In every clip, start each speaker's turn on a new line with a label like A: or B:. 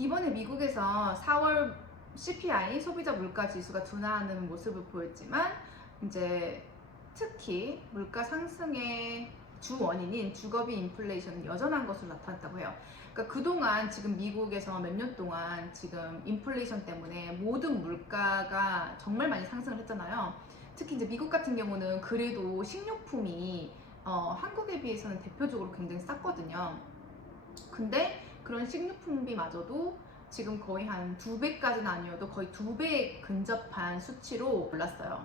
A: 이번에 미국에서 4월 CPI 소비자 물가 지수가 둔화하는 모습을 보였지만 이제 특히 물가 상승의 주 원인인 주거비 인플레이션은 여전한 것으로 나타났다고 해요. 그러니까 그동안 지금 미국에서 몇 년 동안 지금 인플레이션 때문에 모든 물가가 정말 많이 상승을 했잖아요. 특히 이제 미국 같은 경우는 그래도 식료품이 어, 한국에 비해서는 대표적으로 굉장히 쌌거든요. 근데 그런 식료품비마저도 지금 거의 한 두 배까지는 아니어도 거의 두배 근접한 수치로 올랐어요.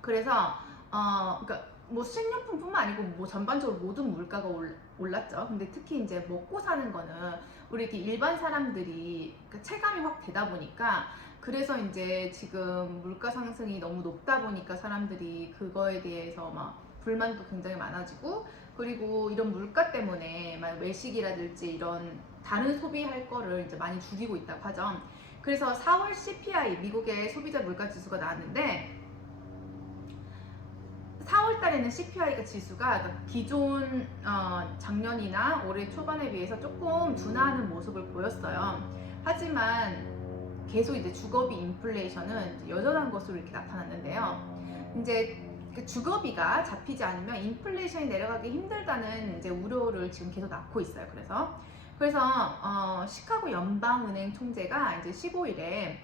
A: 그래서 어, 그러니까 뭐 식료품뿐만 아니고 뭐 전반적으로 모든 물가가 올, 올랐죠. 근데 특히 이제 먹고 사는 거는 우리 이렇게 일반 사람들이 그 체감이 확 되다 보니까 그래서 이제 지금 물가 상승이 너무 높다 보니까 사람들이 그거에 대해서 막 불만도 굉장히 많아지고 그리고 이런 물가 때문에 막 외식이라든지 이런 다른 소비할 거를 이제 많이 줄이고 있다고 하죠. 그래서 4월 CPI 미국의 소비자 물가 지수가 나왔는데 4월 달에는 CPI가 지수가 그러니까 기존 어, 작년이나 올해 초반에 비해서 조금 둔화하는 모습을 보였어요. 하지만 계속 이제 주거비 인플레이션은 여전한 것으로 이렇게 나타났는데요. 이제 그 주거비가 잡히지 않으면 인플레이션이 내려가기 힘들다는 이제 우려를 지금 계속 낳고 있어요. 그래서 그래서 어, 시카고 연방은행 총재가 이제 15일에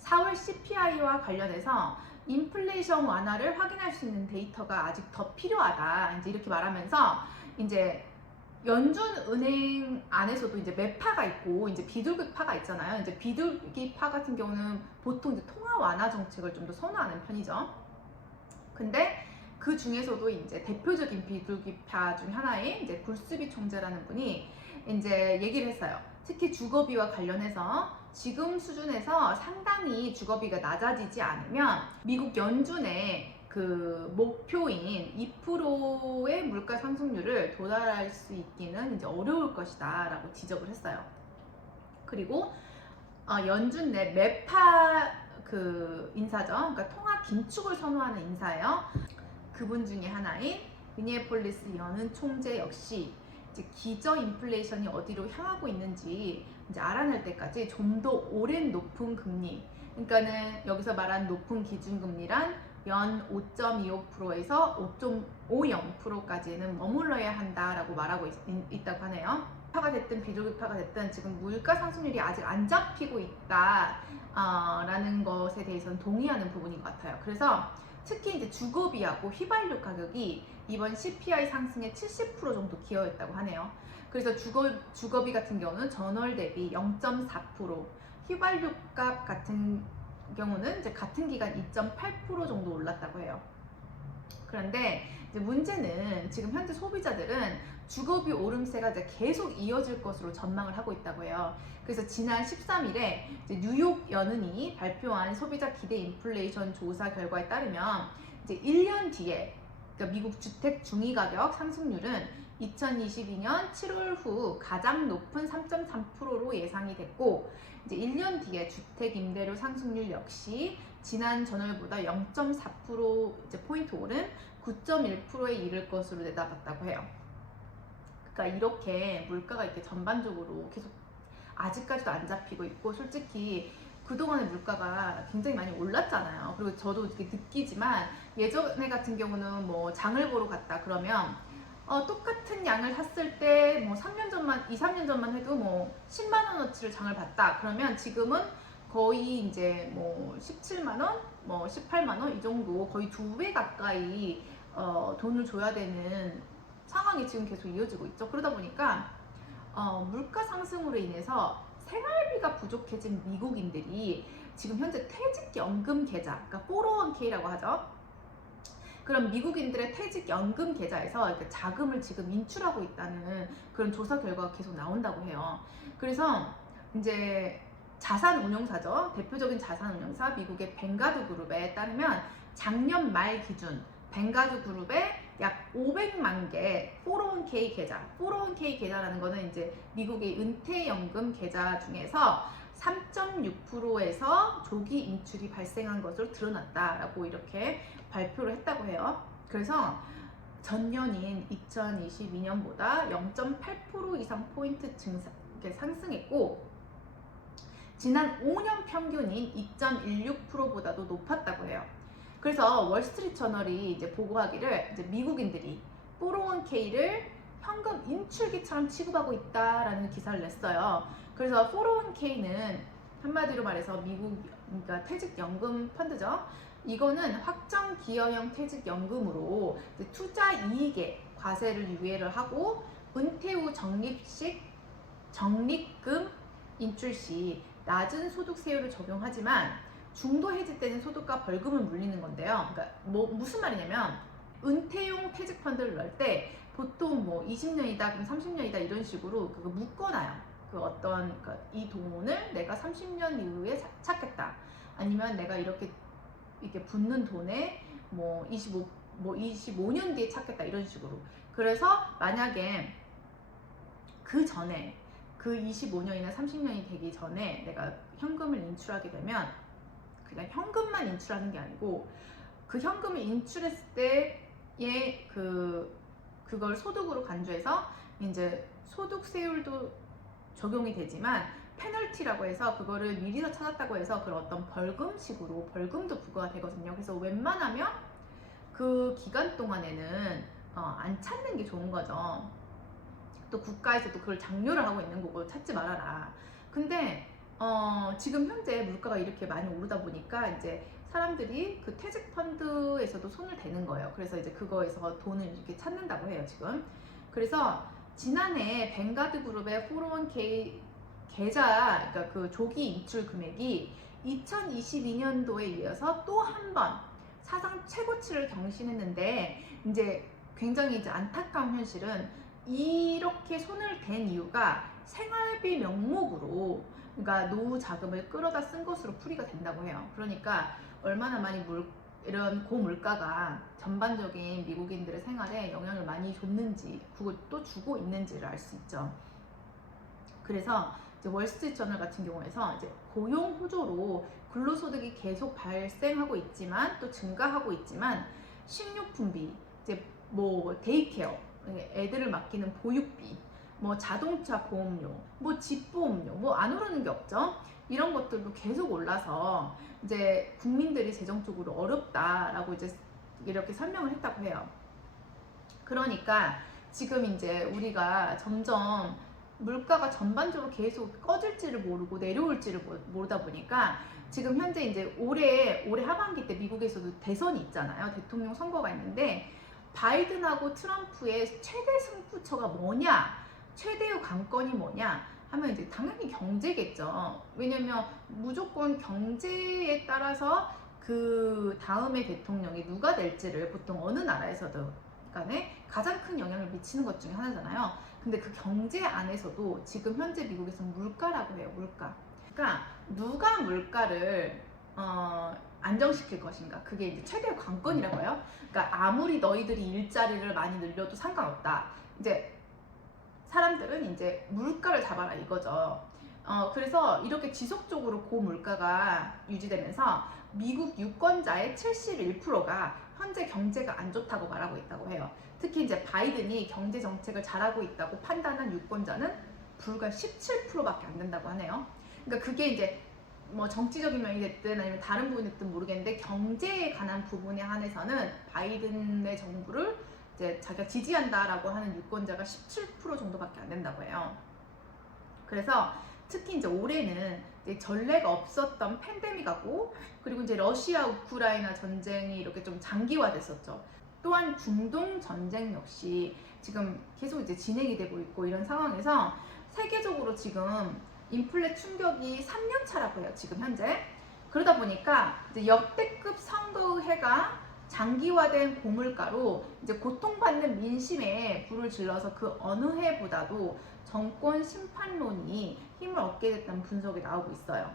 A: 4월 CPI와 관련해서 인플레이션 완화를 확인할 수 있는 데이터가 아직 더 필요하다. 이제 이렇게 말하면서 이제 연준 은행 안에서도 이제 매파가 있고 이제 비둘기파가 있잖아요. 이제 비둘기파 같은 경우는 보통 이제 통화 완화 정책을 좀 더 선호하는 편이죠. 근데 그 중에서도 이제 대표적인 비둘기파 중 하나인 이제 굴스비 총재라는 분이 이제 얘기를 했어요. 특히 주거비와 관련해서 지금 수준에서 상당히 주거비가 낮아지지 않으면 미국 연준의 그 목표인 2%의 물가 상승률을 도달할 수 있기는 이제 어려울 것이다 라고 지적을 했어요. 그리고 어, 연준 내 매파 그 인사죠. 그러니까 통화 긴축을 선호하는 인사예요. 그분 중에 하나인 미니애폴리스 연은 총재 역시 이제 기저 인플레이션이 어디로 향하고 있는지 이제 알아낼 때까지 좀 더 오랜 높은 금리, 그러니까는 여기서 말한 높은 기준금리란 연 5.25%에서 5.50%까지는 머물러야 한다라고 말하고 있, 다고 하네요. 파가 됐든 비둘기파가 됐든 지금 물가 상승률이 아직 안 잡히고 있다라는 것에 대해서는 동의하는 부분인 것 같아요. 그래서 특히 이제 주거비하고 휘발유 가격이 이번 CPI 상승에 70% 정도 기여했다고 하네요. 그래서 주거, 주거비 같은 경우는 전월 대비 0.4%, 휘발유 값 같은 경우는 이제 같은 기간 2.8% 정도 올랐다고 해요. 그런데 문제는 지금 현재 소비자들은 주거비 오름세가 이제 계속 이어질 것으로 전망을 하고 있다고 해요. 그래서 지난 13일에 뉴욕 연은이 발표한 소비자 기대 인플레이션 조사 결과에 따르면 이제 1년 뒤에 그러니까 미국 주택 중위 가격 상승률은 2022년 7월 후 가장 높은 3.3%로 예상이 됐고 이제 1년 뒤에 주택 임대료 상승률 역시 지난 전월보다 0.4% 이제 포인트 오른 9.1%에 이를 것으로 내다봤다고 해요. 그러니까 이렇게 물가가 이렇게 전반적으로 계속 아직까지도 안 잡히고 있고 솔직히 그동안의 물가가 굉장히 많이 올랐잖아요. 그리고 저도 이렇게 느끼지만 예전에 같은 경우는 뭐 장을 보러 갔다 그러면 어, 똑같은 양을 샀을 때 뭐 3년 전만, 2, 3년 전만 해도 뭐 10만 원어치를 장을 봤다. 그러면 지금은 거의 이제 뭐 17만 원, 뭐 18만 원 이 정도 거의 두 배 가까이 어, 돈을 줘야 되는 상황이 지금 계속 이어지고 있죠. 그러다 보니까 어, 물가 상승으로 인해서 생활비가 부족해진 미국인들이 지금 현재 퇴직연금 계좌, 그러니까 401k라고 하죠. 그런 미국인들의 퇴직연금 계좌에서 자금을 지금 인출하고 있다는 그런 조사 결과가 계속 나온다고 해요. 그래서 이제 자산 운용사죠. 대표적인 자산 운용사 미국의 뱅가드 그룹에 따르면 작년 말 기준 뱅가드 그룹에 약 500만 개 401k 계좌, 401k 계좌라는 거는 이제 미국의 은퇴연금 계좌 중에서 3.6%에서 조기 인출이 발생한 것으로 드러났다라고 이렇게 발표를 했다고 해요. 그래서 전년인 2022년보다 0.8% 이상 포인트 증상, 상승했고 지난 5년 평균인 2.16%보다도 높았다고 해요. 그래서 월스트리트 저널이 이제 보고하기를 이제 미국인들이 401k를 현금 인출기처럼 취급하고 있다라는 기사를 냈어요. 그래서 401k는 한마디로 말해서 미국 그러니까 퇴직연금 펀드죠. 이거는 확정 기여형 퇴직연금으로 투자 이익에 과세를 유예를 하고 은퇴 후 적립식 적립금 인출 시 낮은 소득세율을 적용하지만 중도 해지 때는 소득과 벌금을 물리는 건데요. 그러니까 뭐 무슨 말이냐면 은퇴용 퇴직 펀드를 넣을 때 보통 뭐 20년이다 그럼 30년이다 이런 식으로 그거 묶어놔요. 그 어떤 그이 돈을 내가 30년 이후에 사- 찾겠다. 아니면 내가 이렇게 이렇게 붙는 돈에 뭐 25, 뭐 25년 뒤에 찾겠다 이런 식으로. 그래서 만약에 그 전에 그 25년이나 30년이 되기 전에 내가 현금을 인출하게 되면 그냥 현금만 인출하는 게 아니고 그 현금을 인출했을 때의 그 그걸 소득으로 간주해서 이제 소득세율도 적용이 되지만 페널티라고 해서 그거를 미리서 찾았다고 해서 그런 어떤 벌금식으로 벌금도 부과가 되거든요. 그래서 웬만하면 그 기간 동안에는 어, 안 찾는 게 좋은 거죠. 또 국가에서도 그걸 장려를 하고 있는 거고 찾지 말아라. 근데 어, 지금 현재 물가가 이렇게 많이 오르다 보니까 이제 사람들이 그 퇴직 펀드에서도 손을 대는 거예요. 그래서 이제 그거에서 돈을 이렇게 찾는다고 해요, 지금. 그래서 지난해 뱅가드 그룹의 401k 계좌, 그러니까 그 조기 인출 금액이 2022년도에 이어서 또 한 번 사상 최고치를 경신했는데 이제 굉장히 이제 안타까운 현실은 이렇게 손을 댄 이유가 생활비 명목으로 그러니까 노후 자금을 끌어다 쓴 것으로 풀이가 된다고 해요. 그러니까 얼마나 많이 물 이런 고물가가 전반적인 미국인들의 생활에 영향을 많이 줬는지 그걸 또 주고 있는지를 알 수 있죠. 그래서 이제 월스트리트 저널 같은 경우에서 이제 고용 호조로 근로소득이 계속 발생하고 있지만 또 증가하고 있지만 식료품비 이제 뭐 데이케어 애들을 맡기는 보육비 뭐 자동차 보험료 뭐 집 보험료 뭐 안 오르는 게 없죠 이런 것들도 계속 올라서 이제 국민들이 재정적으로 어렵다라고 이제 이렇게 설명을 했다고 해요 그러니까 지금 이제 우리가 점점 물가가 전반적으로 계속 꺼질지를 모르고 내려올지를 모- 모르다 보니까 지금 현재 이제 올해 올해 하반기 때 미국에서도 대선이 있잖아요. 대통령 선거가 있는데 바이든하고 트럼프의 최대 승부처가 뭐냐? 최대의 관건이 뭐냐? 하면 이제 당연히 경제겠죠. 왜냐면 무조건 경제에 따라서 그 다음에 대통령이 누가 될지를 보통 어느 나라에서도 간에 가장 큰 영향을 미치는 것 중에 하나잖아요. 근데 그 경제 안에서도 지금 현재 미국에서 물가라고 해요, 물가. 그러니까 누가 물가를 어, 안정시킬 것인가. 그게 이제 최대의 관건이라고 해요. 그러니까 아무리 너희들이 일자리를 많이 늘려도 상관없다. 이제 사람들은 이제 물가를 잡아라 이거죠. 어, 그래서 이렇게 지속적으로 고물가가 유지되면서 미국 유권자의 71%가 현재 경제가 안 좋다고 말하고 있다고 해요. 특히 이제 바이든이 경제 정책을 잘하고 있다고 판단한 유권자는 불과 17%밖에 안 된다고 하네요. 그러니까 그게 이제 뭐 정치적인 면이 됐든 아니면 다른 부분이 됐든 모르겠는데 경제에 관한 부분에 한해서는 바이든의 정부를 이제 자기가 지지한다라고 하는 유권자가 17% 정도밖에 안 된다고 해요. 그래서 특히 이제 올해는 이제 전례가 없었던 팬데믹하고 그리고 이제 러시아 우크라이나 전쟁이 이렇게 좀 장기화됐었죠. 또한 중동 전쟁 역시 지금 계속 이제 진행이 되고 있고 이런 상황에서 세계적으로 지금 인플레 충격이 3년 차라고 해요. 지금 현재. 그러다 보니까 역대급 선거의회가 장기화된 고물가로 이제 고통받는 민심에 불을 질러서 그 어느 해보다도 정권 심판론이 힘을 얻게 됐다는 분석이 나오고 있어요.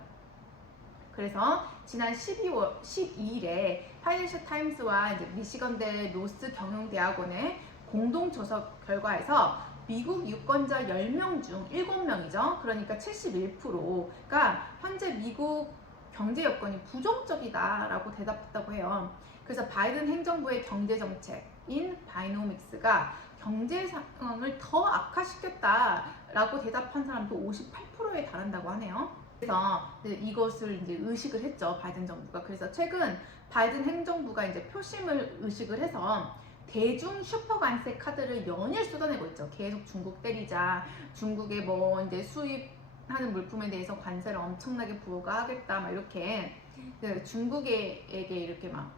A: 그래서 지난 12월 12일에 파이낸셜 타임스와 이제 미시건대 로스 경영대학원의 공동 조사 결과에서 미국 유권자 10명 중 7명이죠. 그러니까 71%가 현재 미국 경제 여건이 부정적이다라고 대답했다고 해요. 그래서 바이든 행정부의 경제 정책인 바이노믹스가 경제 상황을 더 악화시켰다라고 대답한 사람도 58%에 달한다고 하네요. 그래서 이것을 이제 의식을 했죠 바이든 정부가. 그래서 최근 바이든 행정부가 이제 표심을 의식을 해서 대중 슈퍼 관세 카드를 연일 쏟아내고 있죠. 계속 중국 때리자, 중국에 뭐 이제 수입하는 물품에 대해서 관세를 엄청나게 부과하겠다, 막 이렇게 그 중국에게 이렇게 막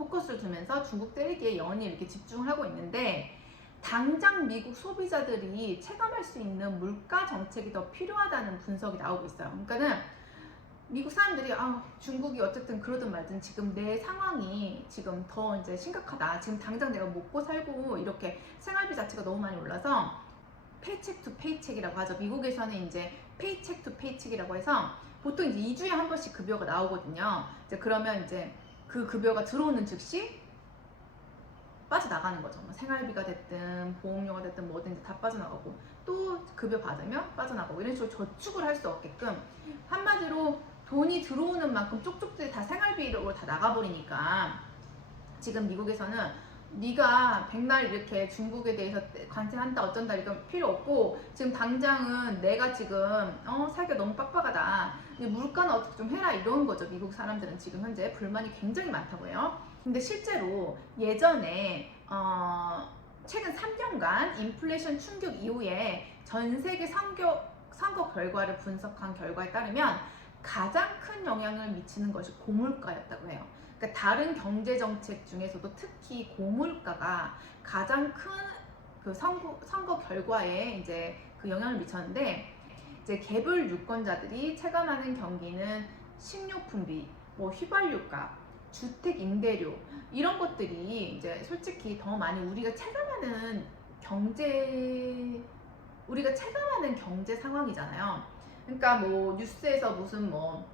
A: 포커스를 두면서 중국 때리기에 연일 이렇게 집중을 하고 있는데 당장 미국 소비자들이 체감할 수 있는 물가 정책이 더 필요하다는 분석이 나오고 있어요. 그러니까는 미국 사람들이 아 중국이 어쨌든 그러든 말든 지금 내 상황이 지금 더 이제 심각하다. 지금 당장 내가 먹고 살고 이렇게 생활비 자체가 너무 많이 올라서 페이책 투 페이책이라고 하죠. 미국에서는 이제 페이책 투 페이책이라고 해서 보통 이제 2주에 한 번씩 급여가 나오거든요. 이제 그러면 이제 그 급여가 들어오는 즉시 빠져나가는 거죠. 뭐 생활비가 됐든 보험료가 됐든 뭐든지 다 빠져나가고 또 급여 받으면 빠져나가고 이런 식으로 저축을 할 수 없게끔 한마디로 돈이 들어오는 만큼 쪽쪽들이 다 생활비로 다 나가버리니까 지금 미국에서는 네가 백날 이렇게 중국에 대해서 관세한다 어쩐다 이건 필요 없고 지금 당장은 내가 지금 어 살기가 너무 빡빡하다 물가는 어떻게 좀 해라 이런 거죠 미국 사람들은 지금 현재 불만이 굉장히 많다고 해요 근데 실제로 예전에 어 최근 3년간 인플레이션 충격 이후에 전 세계 선거, 선거 결과를 분석한 결과에 따르면 가장 큰 영향을 미치는 것이 고물가였다고 해요. 그러니까 다른 경제 정책 중에서도 특히 고물가가 가장 큰 그 선거, 선거 결과에 이제 그 영향을 미쳤는데 이제 개별 유권자들이 체감하는 경기는 식료품비, 뭐 휘발유값, 주택 임대료 이런 것들이 이제 솔직히 더 많이 우리가 체감하는 경제 우리가 체감하는 경제 상황이잖아요. 그러니까 뭐 뉴스에서 무슨 뭐,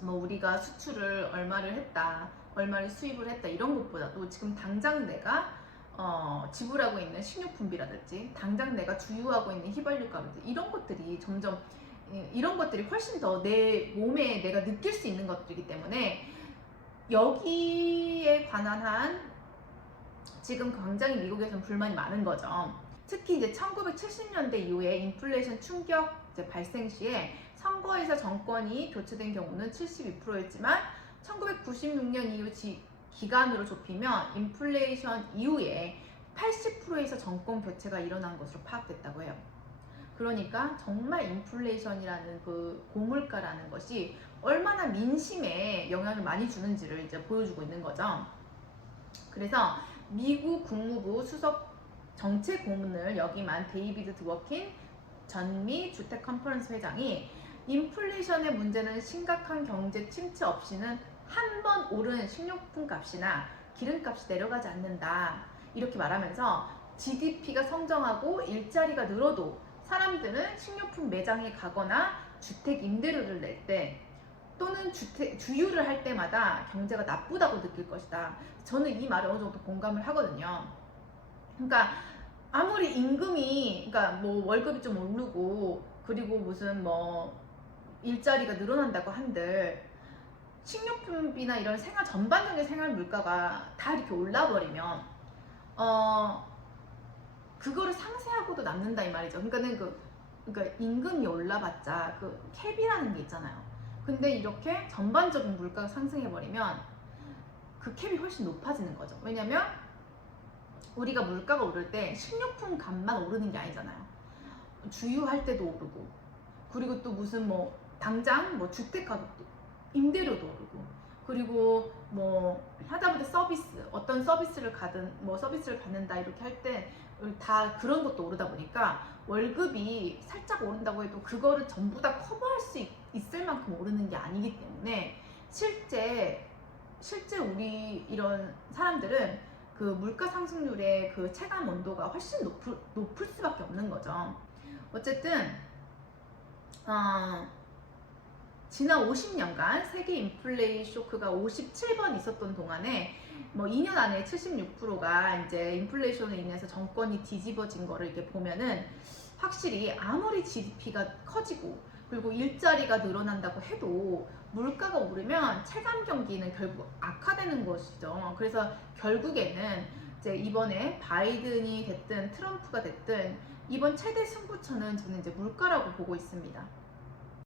A: 뭐 우리가 수출을 얼마를 했다, 얼마를 수입을 했다 이런 것보다도 지금 당장 내가 어, 지불하고 있는 식료품비라든지 당장 내가 주유하고 있는 휘발유값이든 이런 것들이 점점 이- 이런 것들이 훨씬 더 내 몸에 내가 느낄 수 있는 것들이기 때문에 여기에 관한 한 지금 굉장히 미국에서는 불만이 많은 거죠. 특히 이제 1970년대 이후에 인플레이션 충격 발생 시에 선거에서 정권이 교체된 경우는 72%였지만 1996년 이후 지- 기간으로 좁히면 인플레이션 이후에 80%에서 정권 교체가 일어난 것으로 파악됐다고 해요. 그러니까 정말 인플레이션이라는 그 고물가라는 것이 얼마나 민심에 영향을 많이 주는지를 이제 보여주고 있는 거죠. 그래서 미국 국무부 수석 정책 고문을 역임한 데이비드 드워킨 전미 주택 컨퍼런스 회장이 인플레이션의 문제는 심각한 경제 침체 없이는 한 번 오른 식료품 값이나 기름값이 내려가지 않는다. 이렇게 말하면서 GDP가 성장하고 일자리가 늘어도 사람들은 식료품 매장에 가거나 주택 임대료를 낼 때 또는 주택 주유를 할 때마다 경제가 나쁘다고 느낄 것이다. 저는 이 말에 어느 정도 공감을 하거든요. 그러니까 아무리 임금이 그러니까 뭐 월급이 좀 오르고 그리고 무슨 뭐 일자리가 늘어난다고 한들 식료품비나 이런 생활 전반적인 생활 물가가 다 이렇게 올라버리면 어 그거를 상쇄하고도 남는다 이 말이죠. 그러니까는 그 그러니까 임금이 올라봤자 그 캡이라는 게 있잖아요. 근데 이렇게 전반적인 물가가 상승해 버리면 그 캡이 훨씬 높아지는 거죠. 왜냐면 우리가 물가가 오를 때 식료품 값만 오르는 게 아니잖아요. 주유할 때도 오르고 그리고 또 무슨 뭐 당장 뭐 주택 가격도 임대료도 오르고 그리고 뭐 하다못해 서비스 어떤 서비스를 가든 뭐 서비스를 받는다 이렇게 할 때 다 그런 것도 오르다 보니까 월급이 살짝 오른다고 해도 그거를 전부 다 커버할 수 있, 있을 만큼 오르는 게 아니기 때문에 실제 실제 우리 이런 사람들은 그 물가 상승률의 그 체감 온도가 훨씬 높을, 높을 수밖에 없는 거죠. 어쨌든 어, 지난 50년간 세계 인플레이 쇼크가 57번 있었던 동안에 뭐 2년 안에 76%가 이제 인플레이션으로 인해서 정권이 뒤집어진 거를 이렇게 보면은 확실히 아무리 GDP가 커지고 그리고 일자리가 늘어난다고 해도 물가가 오르면 체감 경기는 결국 악화되는 것이죠. 그래서 결국에는 이제 이번에 바이든이 됐든 트럼프가 됐든 이번 최대 승부처는 저는 이제 물가라고 보고 있습니다.